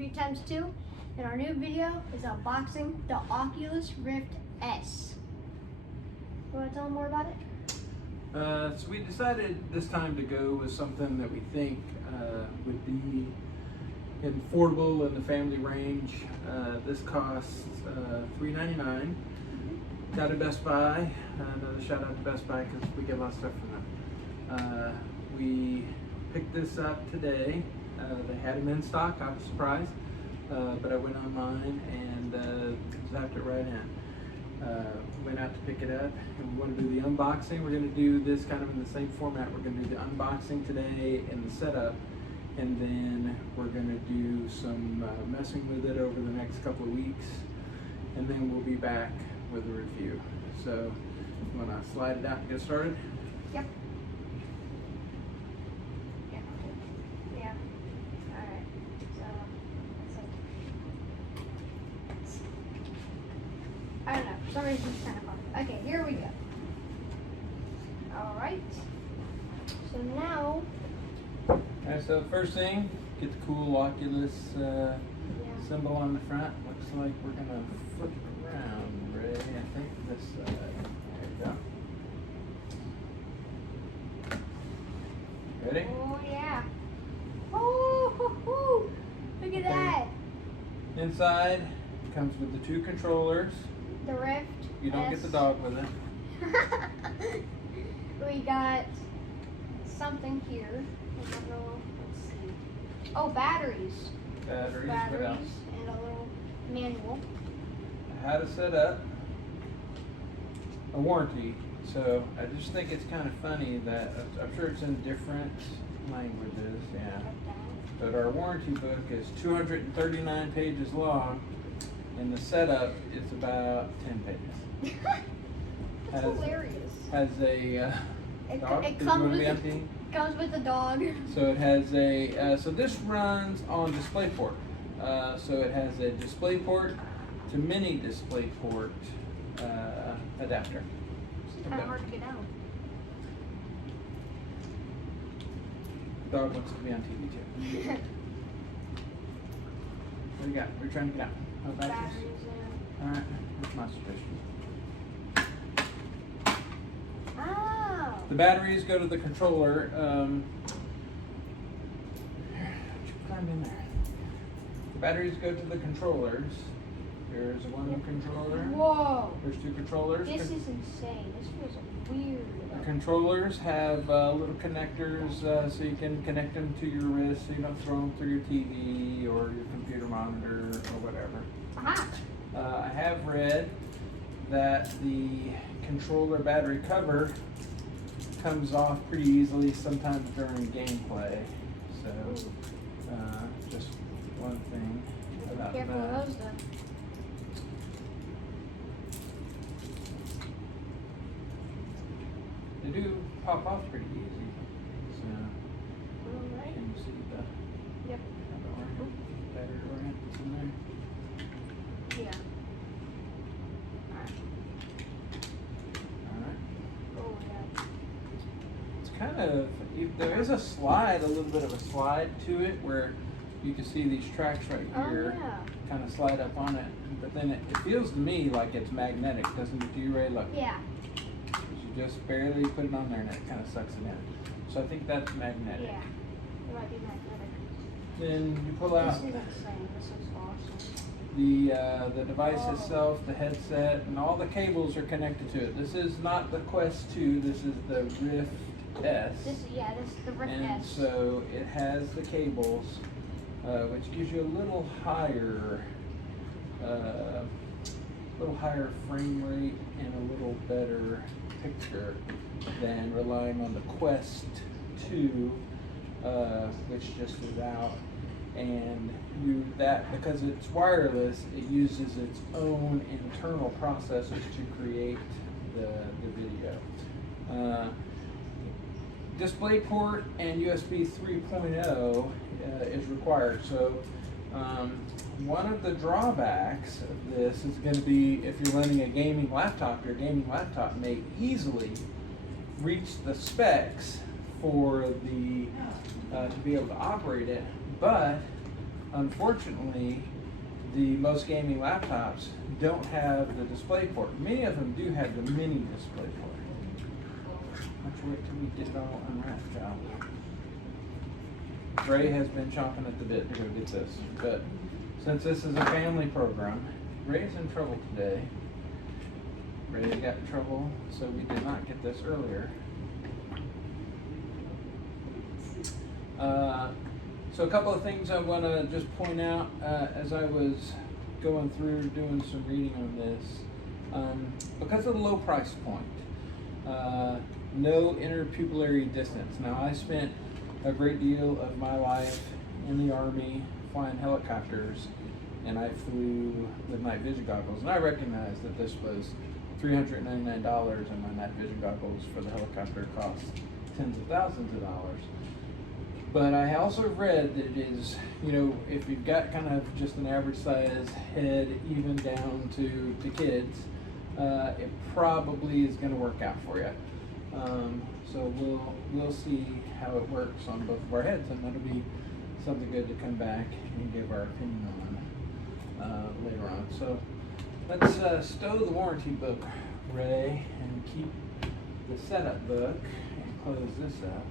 review times 2, and our new video is unboxing the Oculus Rift-S. You want to tell them more about it? So we decided this time to go with something that we think would be affordable in the family range. This costs $3.99. Got at Best Buy. Another shout out to Best Buy because we get a lot of stuff from them. We picked this up today. They had them in stock. I was surprised, but I went online and zapped it right in. Went out to pick it up, and we want to do the unboxing. We're going to do this kind of in the same format. We're going to do the unboxing today and the setup, and then we're going to do some messing with it over the next couple of weeks, and then we'll be back with a review. So, you want to slide it out and get started? Yep. Yeah. Alright. So, I don't know. For some reason it's kind of fun. Okay, here we go. Alright. So now. Alright, so first thing, get the cool Oculus symbol on the front. Looks like we're going to flip it around, Ray. I think this side. There you go. Ready? Oh yeah. Oh, hoo, hoo. Look at that. Inside comes with the 2 controllers. The Rift. You don't get the dog with it. We got something here. I don't know. Let's see. Oh, batteries. Batteries. What else? And a little manual. How to set up a warranty. So I just think it's kind of funny that I'm sure it's in different languages, yeah. But our warranty book is 239 pages long, and the setup is about 10 pages. That's hilarious. Has a dog. It comes with a dog. So it has a so this runs on DisplayPort. So it has a DisplayPort to mini DisplayPort adapter. It's kind of hard to get out. The dog wants to be on TV too. What do you got? We're trying to get out. Oh, batteries. Alright, that's my suggestion. Oh. The batteries go to the controller. Climb in there. The batteries go to the controllers. There's one controller. Whoa. There's 2 controllers. This is insane. This feels weird. The controllers have little connectors so you can connect them to your wrist so you don't throw them through your TV or your computer monitor or whatever. I have read that the controller battery cover comes off pretty easily sometimes during gameplay. So just one thing about Careful that. of those though. They do pop off pretty easy. So Alright. can you see the Yep. battery orientals in there? Yeah. Alright. Oh yeah. It's kind of, there is a slide, a little bit of a slide to it where you can see these tracks right here Oh yeah. kind of slide up on it. But then it feels to me like it's magnetic, doesn't it to you, Ray? Look. Yeah. You just barely put it on there and it kind of sucks it in. So I think that's magnetic. Yeah. It might be magnetic. Then you pull out This is insane. This is awesome. the device itself, the headset, and all the cables are connected to it. This is not the Quest 2, this is the Rift-S. This is the Rift-S. And so it has the cables, which gives you a little higher frame rate and a little better picture than relying on the Quest 2, which just is out. And because it's wireless, it uses its own internal processors to create the video. DisplayPort and USB 3.0 is required. So one of the drawbacks of this is going to be if you're running a gaming laptop, your gaming laptop may easily reach the specs for the to be able to operate it, but Unfortunately, the most gaming laptops don't have the display port. Many of them do have the mini display port. Let's wait till we get it all unwrapped, y'all. Ray has been chomping at the bit to go get this, but since this is a family program, Ray's in trouble today. Ray got in trouble, so we did not get this earlier. So a couple of things I want to just point out as I was going through doing some reading on this. Because of the low price point, no interpupillary distance. Now, I spent a great deal of my life in the Army flying helicopters, and I flew with night vision goggles, and I recognized that this was $399, and my night vision goggles for the helicopter cost tens of thousands of dollars. But I also read that it is, you know, if you've got kind of just an average size head, even down to kids, it probably is going to work out for you. So we'll see how it works on both of our heads, and that'll be something good to come back and give our opinion on later on. So let's stow the warranty book, Ray, and keep the setup book, and close this up.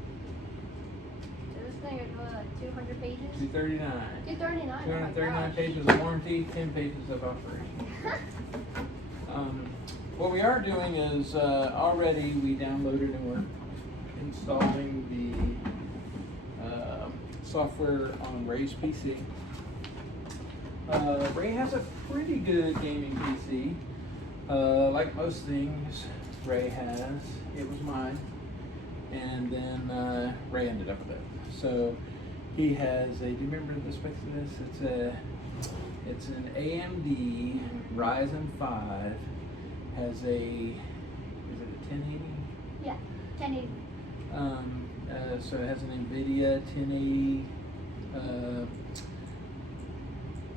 This thing is like 200 pages? 239. 239. 239 pages of warranty, 10 pages of operation. What we are doing is already we downloaded and we're installing the software on Ray's PC. Ray has a pretty good gaming PC. Like most things Ray has, it was mine, and then Ray ended up with it. So he has a, do you remember the specs of this? It's an AMD Ryzen 5, has a, is it a 1080? Yeah, 1080. So it has an NVIDIA 1080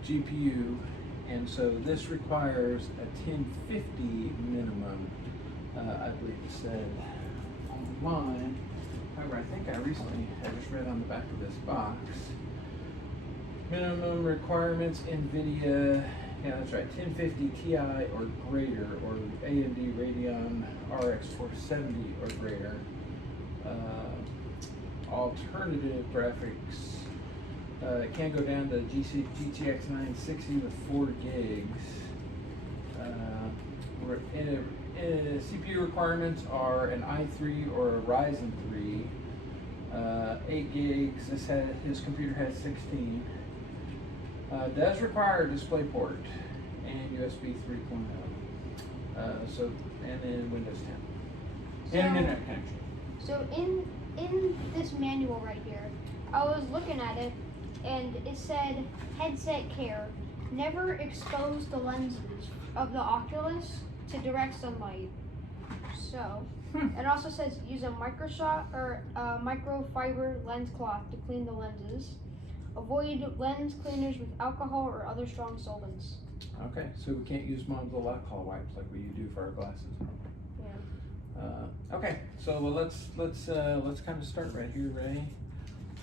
GPU, and so this requires a 1050 minimum, I believe it said online. However, I think I just read on the back of this box, minimum requirements NVIDIA, yeah, that's right, 1050 Ti or greater, or AMD Radeon RX 470 or greater. Alternative graphics, it can go down to GTX 960 with 4 gigs. CPU requirements are an i3 or a Ryzen 3, 8 gigs. His computer has 16. Does require a DisplayPort and USB 3.0. And then Windows 10 and internet connection. So in this manual right here, I was looking at it, and it said headset care. Never expose the lenses of the Oculus to direct sunlight. So it also says use a microfiber lens cloth to clean the lenses. Avoid lens cleaners with alcohol or other strong solvents. Okay, so we can't use monoclinic alcohol wipes like we do for our glasses. Yeah. Okay, so let's kind of start right here, Ray,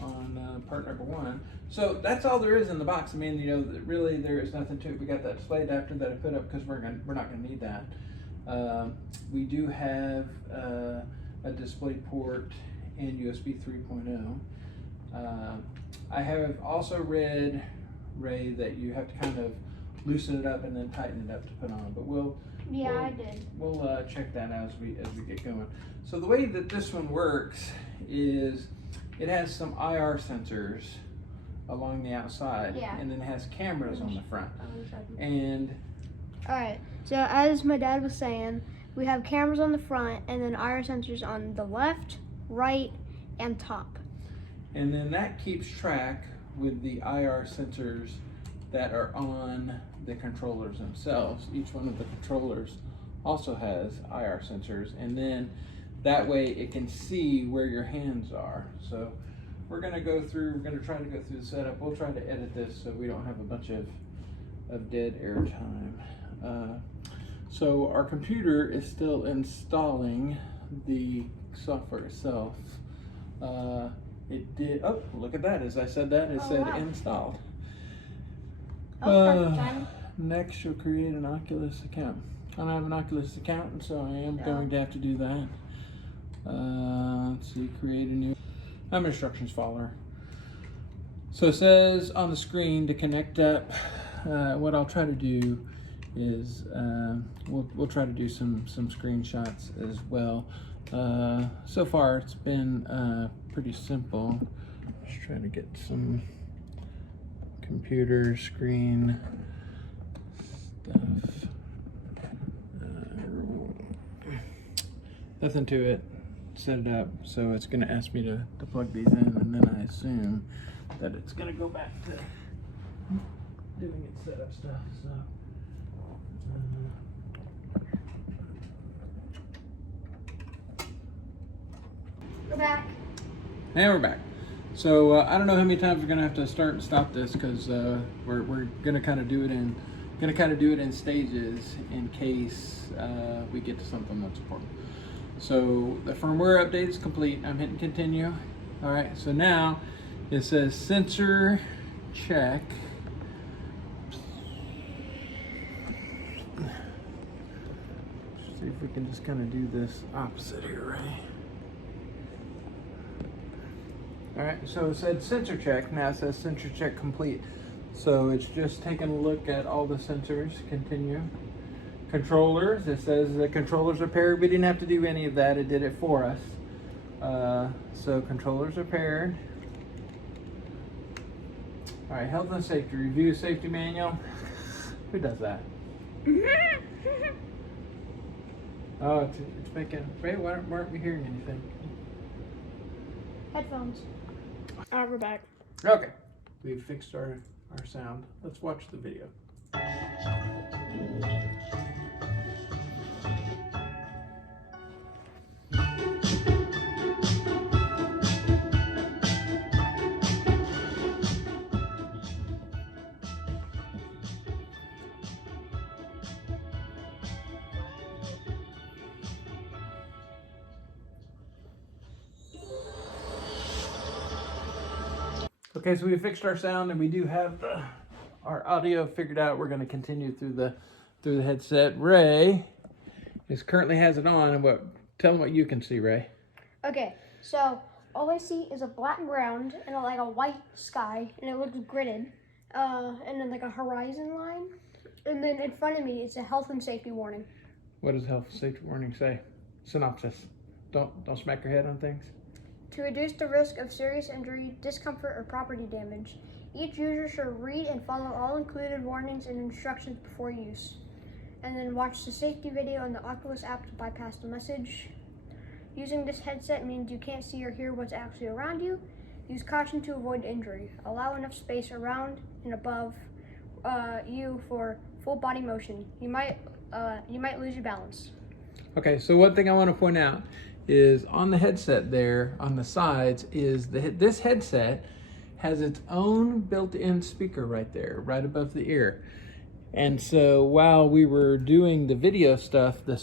on part number 1. So that's all there is in the box. I mean, you know, really there is nothing to it. We got that display adapter that I put up because we're not gonna need that. We do have a display port and USB 3.0. I have also read, Ray, that you have to kind of loosen it up and then tighten it up to put on, but I did. We'll check that out as we get going. So the way that this one works is it has some IR sensors along the outside, and then it has cameras on the front. And all right, so as my dad was saying, we have cameras on the front and then IR sensors on the left, right, and top. And then that keeps track with the IR sensors that are on the controllers themselves. Each one of the controllers also has IR sensors, and then that way it can see where your hands are. So we're gonna try to go through the setup. We'll try to edit this so we don't have a bunch of dead air time. So our computer is still installing the software itself. It did, oh, look at that, as I said that, it said installed. Oh, perfect timing. Next, you'll create an Oculus account. I don't have an Oculus account, and so I am going to have to do that. Let's see, create a new. I'm an instructions follower. So it says on the screen to connect up. What I'll try to do is we'll try to do some screenshots as well. So far, it's been pretty simple. Just trying to get some computer screen stuff. Nothing to it. Set it up. So it's going to ask me to plug these in, and then I assume that it's going to go back to doing its setup stuff. So. We're back. And we're back. So I don't know how many times we're gonna have to start and stop this because we're gonna kind of do it in stages in case we get to something that's important. So the firmware update is complete. I'm hitting continue. All right. So now it says sensor check. See if we can just kind of do this opposite here, right? All right, so it said sensor check. Now it says sensor check complete. So it's just taking a look at all the sensors. Continue. Controllers. It says the controllers are paired. We didn't have to do any of that. It did it for us. So controllers are paired. All right, health and safety. Review safety manual. Who does that? Oh, it's making. Wait, why aren't we hearing anything? Headphones. We're back. Okay, we've fixed our sound. Let's watch the video. Okay, so we fixed our sound and we do have our audio figured out. We're going to continue through the headset. Ray currently has it on, and tell them what you can see, Ray. Okay, so all I see is a black ground and like a white sky, and it looks gridded, and then like a horizon line, and then in front of me it's a health and safety warning. What does health and safety warning say? Synopsis. Don't smack your head on things. To reduce the risk of serious injury, discomfort, or property damage, each user should read and follow all included warnings and instructions before use, and then watch the safety video on the Oculus app to bypass the message. Using this headset means you can't see or hear what's actually around you. Use caution to avoid injury. Allow enough space around and above you for full body motion. You might lose your balance. Okay, so one thing I want to point out is on the headset there, on the sides, is this headset has its own built-in speaker right there, right above the ear. And so while we were doing the video stuff, the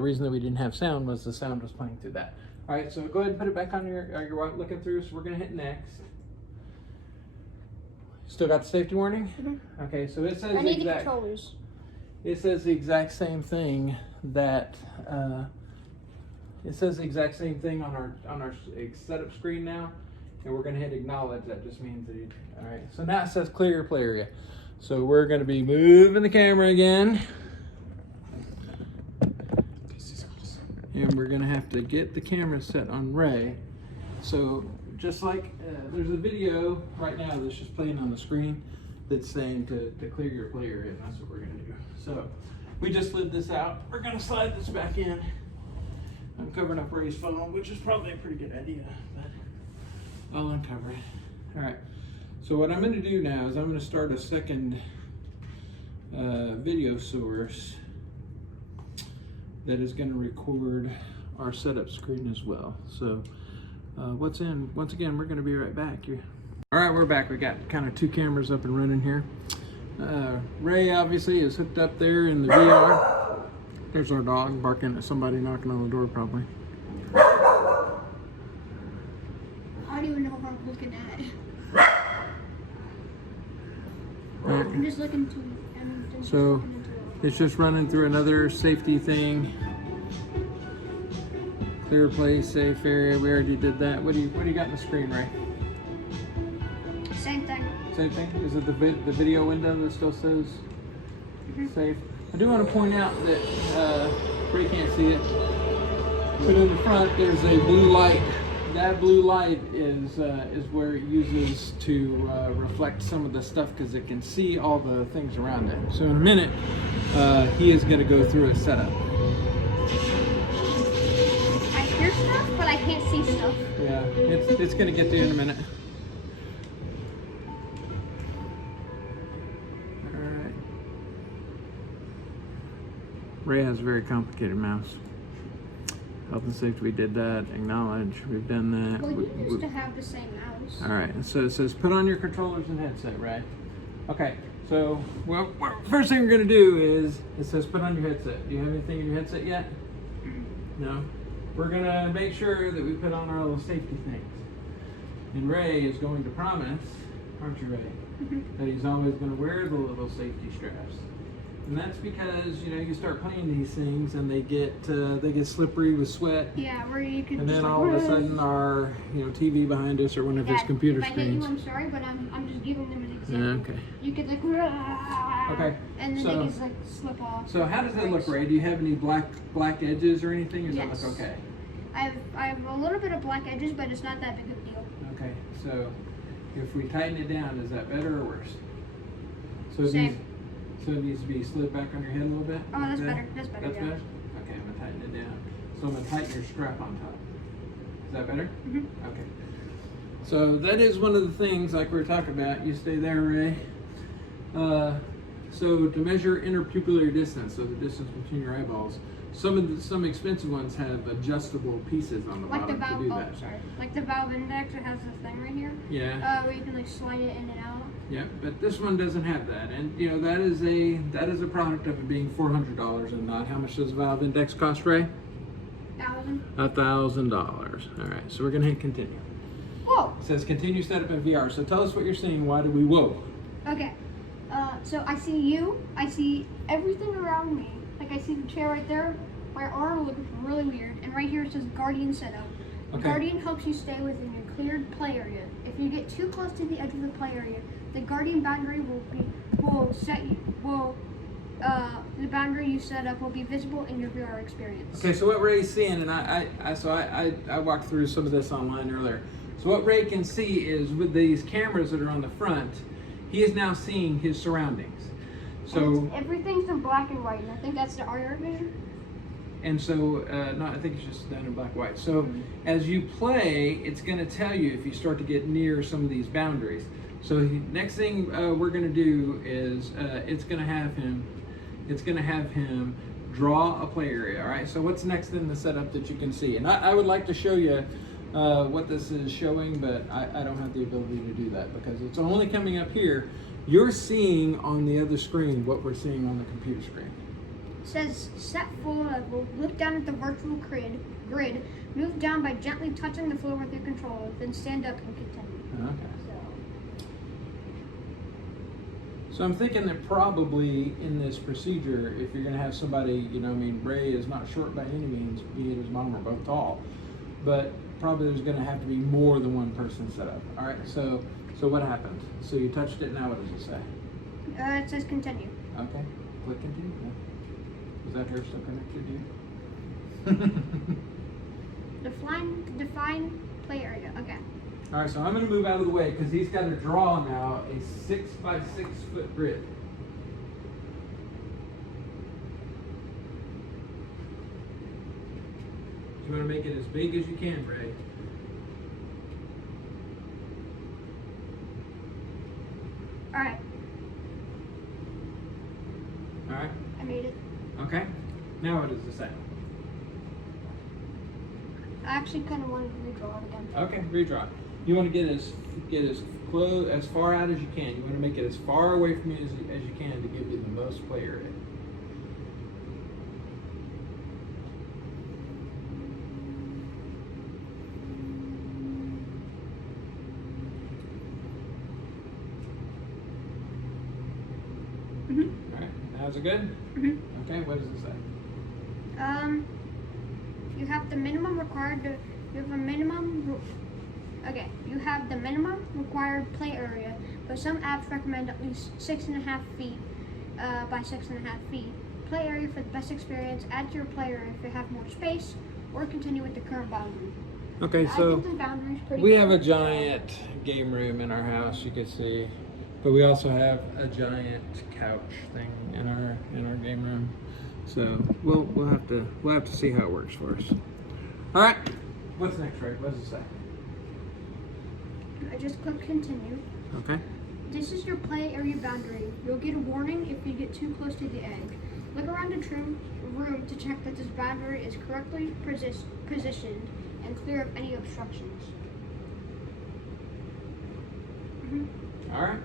reason that we didn't have sound was the sound was playing through that. All right, so go ahead and put it back on your looking through, so we're gonna hit next. Still got the safety warning? Mm-hmm. Okay, so it says I need the controllers. It says the exact same thing that it says the exact same thing on our setup screen now, and we're going to hit acknowledge. That just means that all right. So now it says clear your play area. So we're going to be moving the camera again, and we're going to have to get the camera set on Ray. So just like there's a video right now that's just playing on the screen that's saying to clear your play area, and that's what we're going to do. So we just slid this out. We're going to slide this back in. I'm covering up Ray's phone, which is probably a pretty good idea, but I'll uncover it. All right, so what I'm going to do now is I'm going to start a second video source that is going to record our setup screen as well. So once again, we're going to be right back here. All right, we're back. We got kind of two cameras up and running here. Ray obviously is hooked up there in the VR. There's our dog barking at somebody knocking on the door, probably. I don't even know what I'm looking at. All right, I'm just looking to. So it's just running through another safety thing. Clear place, safe area. We already did that. What do you got on the screen, Ray? Same thing. Same thing. Is it the video window that still says safe? I do want to point out that Ray can't see it, but in the front there's a blue light. That blue light is where it uses to reflect some of the stuff because it can see all the things around it. So in a minute, he is going to go through a setup. I hear stuff, but I can't see stuff. Yeah, it's going to get to you in a minute. All right. Ray has a very complicated mouse. Health and safety, we did that. Acknowledge, we've done that. Well, you used to have the same mouse. All right, so it says put on your controllers and headset, Ray. Okay, so well, first thing we're gonna do is it says put on your headset. Do you have anything in your headset yet? No. We're gonna make sure that we put on our little safety things. And Ray is going to promise, aren't you, Ray, that he's always gonna wear the little safety straps. And that's because, you know, you start playing these things and they get slippery with sweat. Yeah, where you can. And then just all of a sudden our, TV behind us or one of his computer if screens. I hit you, I'm sorry, but I'm just giving them an example. Okay. You could like. Okay. And then So- they just like slip off. So how does that look, Ray? Do you have any black edges or anything? Or does Yes. that look okay? I have a little bit of black edges, but it's not that big of a deal. Okay. So if we tighten it down, is that better or worse? So it Same. needs, so it needs to be slid back on your head a little bit? Oh, like that's that? better. That's better. That's Yeah. better? Okay, I'm gonna tighten it down. So I'm gonna tighten your strap on top. Is that better? Okay. So that is one of the things like we were talking about. You stay there, Ray. So to measure interpupillary distance, so the distance between your eyeballs, some expensive ones have adjustable pieces on the Like the bottom valve. to do Oh, that. sorry. Like the valve index, it has this thing right here. Yeah. Where you can like slide it in and out. Yeah, but this one doesn't have that, and that is a product of it being $400 and not. How much does the valve index cost, Ray? $1,000. All right, so we're gonna hit continue. Whoa. It says continue setup in VR. So tell us what you're seeing. Why do we whoa? Okay. So I see you. I see everything around me. Like I see the chair right there. My arm looks really weird, and right here it says Guardian setup. Okay. Guardian helps you stay within your cleared play area. If you get too close to the edge of the play area, the Guardian boundary the boundary you set up will be visible in your VR experience. Okay, so what Ray's seeing, and I walked through some of this online earlier. So what Ray can see is with these cameras that are on the front, he is now seeing his surroundings. So everything's in black and white, and I think that's the IR vision. And so, no, I think it's just done in black and white. So as you play, it's going to tell you if you start to get near some of these boundaries. So next thing we're going to do is it's going to have him draw a play area. All right. So what's next in the setup that you can see? And I would like to show you what this is showing, but I don't have the ability to do that because it's only coming up here. You're seeing on the other screen what we're seeing on the computer screen. It says set full level, look down at the virtual grid, move down by gently touching the floor with your controller, then stand up and continue. Okay. So I'm thinking that probably in this procedure, if you're going to have somebody, Ray is not short by any means, he and his mom are both tall, but probably there's going to have to be more than one person set up. All right, so what happened? So you touched it, now what does it say? It says continue. Okay, click continue. Yeah. Is that hair still connected to you? Define play area, okay. All right, so I'm going to move out of the way because he's got to draw now a 6 by 6 foot grid. You want to make it as big as you can, Ray. All right. All right. I made it. Okay. Now what does it say? I actually kind of wanted to redraw it again. Okay, redraw. You want to get as close, as far out as you can. You want to make it as far away from you as you can to give you the most play area. All right. Now is it good? Okay. What does it say? You have the minimum required to. You have a minimum. Okay. You have the minimum required play area, but some apps recommend at least 6.5 feet by 6.5 feet. Play area for the best experience. Add to your play area if you have more space, or continue with the current boundary. Okay, I so think the boundary is pretty we good. have a giant game room in our house, you can see, but we also have a giant couch thing in our game room. So we'll have to see how it works for us. All right, what's next, Ray? What does it say? I just click continue. Okay. This is your play area boundary. You'll get a warning if you get too close to the egg. Look around the room to check that this boundary is correctly positioned and clear of any obstructions. All right.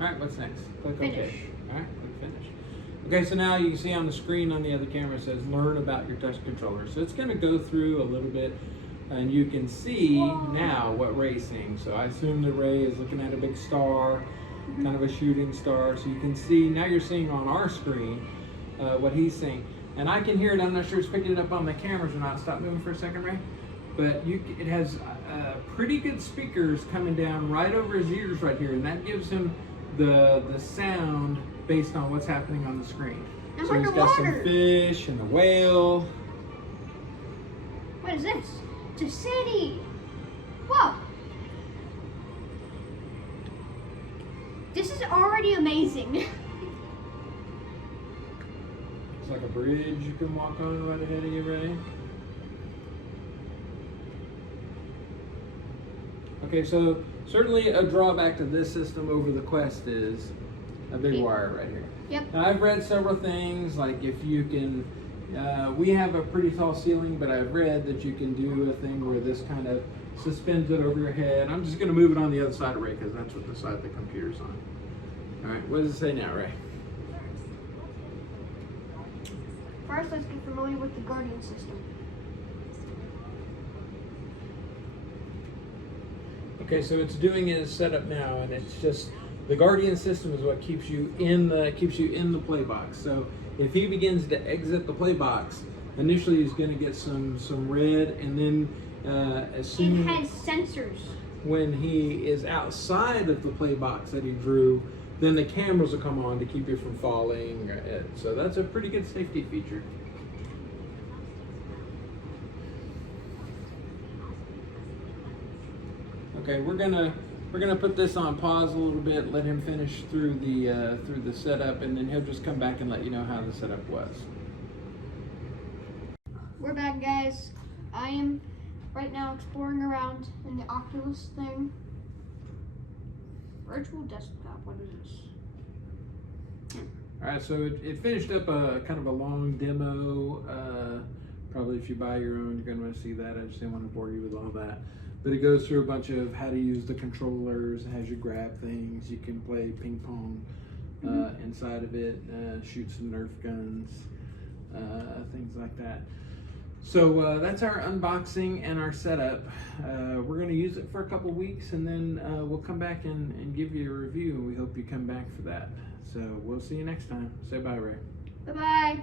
All right, what's next? Click Finish. OK. All right, click finish. Okay, so now you can see on the screen on the other camera it says learn about your touch controller. So it's going to go through a little bit and you can see now what Ray's seeing. So I assume that Ray is looking at a big star, kind of a shooting star. So you can see, now you're seeing on our screen what he's seeing. And I can hear it, I'm not sure it's picking it up on the cameras or not. Stop moving for a second, Ray. But it has pretty good speakers coming down right over his ears right here. And that gives him the sound based on what's happening on the screen. I'm so he's got some fish and a whale. What is this? It's a city. Whoa. This is already amazing. It's like a bridge you can walk on right ahead of you, Ray. Okay, so certainly a drawback to this system over the Quest is a big wire right here. Yep. Now I've read several things, like if you can, we have a pretty tall ceiling, but I've read that you can do a thing where this kind of suspends it over your head. I'm just going to move it on the other side of Ray because that's what the side the computer's on. All right, what does it say now, Ray? First, let's get familiar with the Guardian system. Okay, so it's doing its setup now, and it's just the Guardian system is what keeps you in the play box. So if he begins to exit the play box, initially he's going to get some red, and then as soon It has sensors. when he is outside of the play box that he drew, then the cameras will come on to keep you from falling. So that's a pretty good safety feature. Okay, we're gonna put this on pause a little bit, let him finish through the setup, and then he'll just come back and let you know how the setup was. We're back, guys. I am right now exploring around in the Oculus thing. Virtual desktop, what is this? All right, so it finished up a kind of a long demo. Probably if you buy your own, you're gonna want to see that. I just didn't want to bore you with all that. But it goes through a bunch of how to use the controllers, has you grab things, you can play ping pong inside of it, shoot some Nerf guns, things like that. So that's our unboxing and our setup. We're going to use it for a couple weeks, and then we'll come back and give you a review, and we hope you come back for that. So we'll see you next time. Say bye, Ray. Bye-bye.